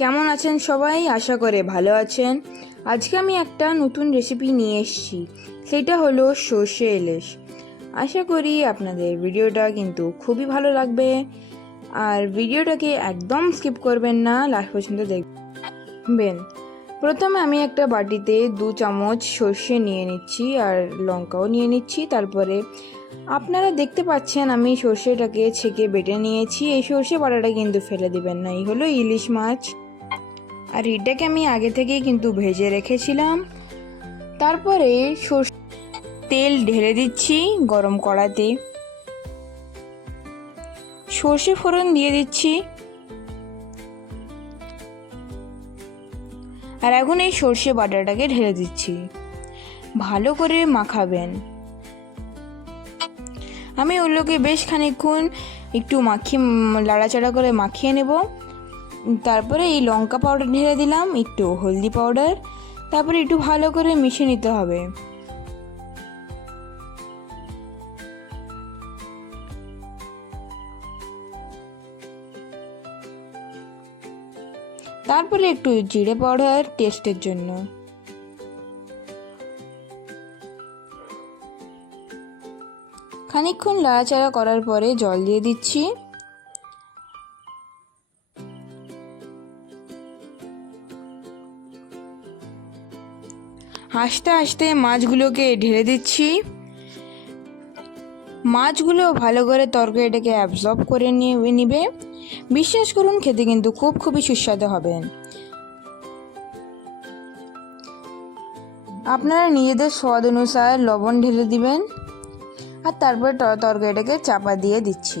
কেমন আছেন সবাই? আশা করে ভালো আছেন। আজকে আমি একটা নতুন রেসিপি নিয়ে এসেছি, সেটা হলো সর্ষে ইলিশ। আশা করি আপনাদের ভিডিওটা কিন্তু খুবই ভালো লাগবে, আর ভিডিওটাকে একদম স্কিপ করবেন না, লাস্ট পর্যন্ত দেখবেন। প্রথমে আমি একটা বাটিতে 2 চামচ সর্ষে নিয়ে নিচ্ছি আর লঙ্কাও নিয়ে নিচ্ছি। তারপরে আপনারা দেখতে পাচ্ছেন আমি সর্ষেটাকে ছেঁকে বেটে নিয়েছি। এই সর্ষে বাটাটা কিন্তু ফেলে দিবেন না। এই হলো ইলিশ মাছ, আর এটাকে আমি আগে থেকেই কিন্তু ভেজে রেখেছিলাম। তারপরে তেল ঢেলে দিচ্ছি গরম কড়াতে, সর্ষে ফোড়ন দিয়ে দিচ্ছি, আর এখন এই সর্ষে বাটাটাকে ঢেলে দিচ্ছি। ভালো করে মাখাবেন। আমি ওগুলোকে বেশ খানিকক্ষণ একটু লাড়াচাড়া করে মাখিয়ে নেব। তারপরে এই লঙ্কা পাউডার ঢেলে দিলাম, একটু হলদি পাউডার, তারপরে একটু ভালো করে মিশিয়ে নিতে হবে। তারপরে একটু জিরে পাউডার টেস্টের জন্য। খানিকক্ষণ লাড়াচাড়া করার পরে জল দিয়ে দিচ্ছি। আস্তে আস্তে মাছগুলোকে ঢেলে দিচ্ছি। মাছগুলো ভালো করে তরকারিটাকে অ্যাবজর্ব করে নিবে। বিশ্বাস করুন, খেতে কিন্তু খুবই সুস্বাদু হবে। আপনারা নিজেদের স্বাদ অনুসারে লবণ ঢেলে দিবেন, আর তারপরে তরকারিটাকে চাপা দিয়ে দিচ্ছি।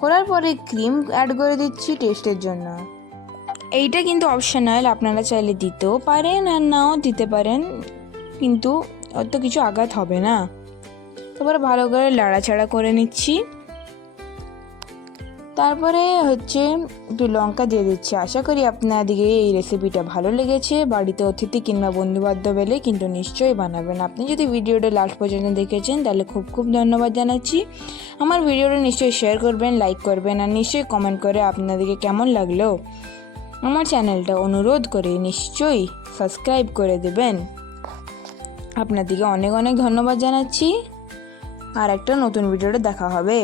করার পরে ক্রিম অ্যাড করে দিচ্ছি টেস্টের জন্য। এইটা কিন্তু অপশনাল, আপনারা চাইলে দিতেও পারেন আর নাও দিতে পারেন, কিন্তু অত কিছু আঘাত হবে না। তারপরে ভালো করে লাড়াচাড়া করে নিচ্ছি। তারপরে একটু লঙ্কা দিয়ে দিচ্ছি। আশা করি আপনাদেরকে এই রেসিপিটা ভালো লেগেছে। বাড়িতে অতিথি কিংবা বন্ধুবান্ধব এলে কিন্তু নিশ্চয়ই বানাবেন। আপনি যদি ভিডিওটা লাস্ট পর্যন্ত দেখেছেন তাহলে খুব ধন্যবাদ জানাচ্ছি। আমার ভিডিওটা নিশ্চয়ই শেয়ার করবেন, লাইক করবেন, আর নিশ্চয়ই কমেন্ট করে আপনাদেরকে কেমন লাগলো আমার চ্যানেলটা অনুরোধ করে নিশ্চয়ই সাবস্ক্রাইব করে দেবেন। আপনাদেরকে অনেক ধন্যবাদ জানাচ্ছি। আর একটা নতুন ভিডিওটা দেখা হবে।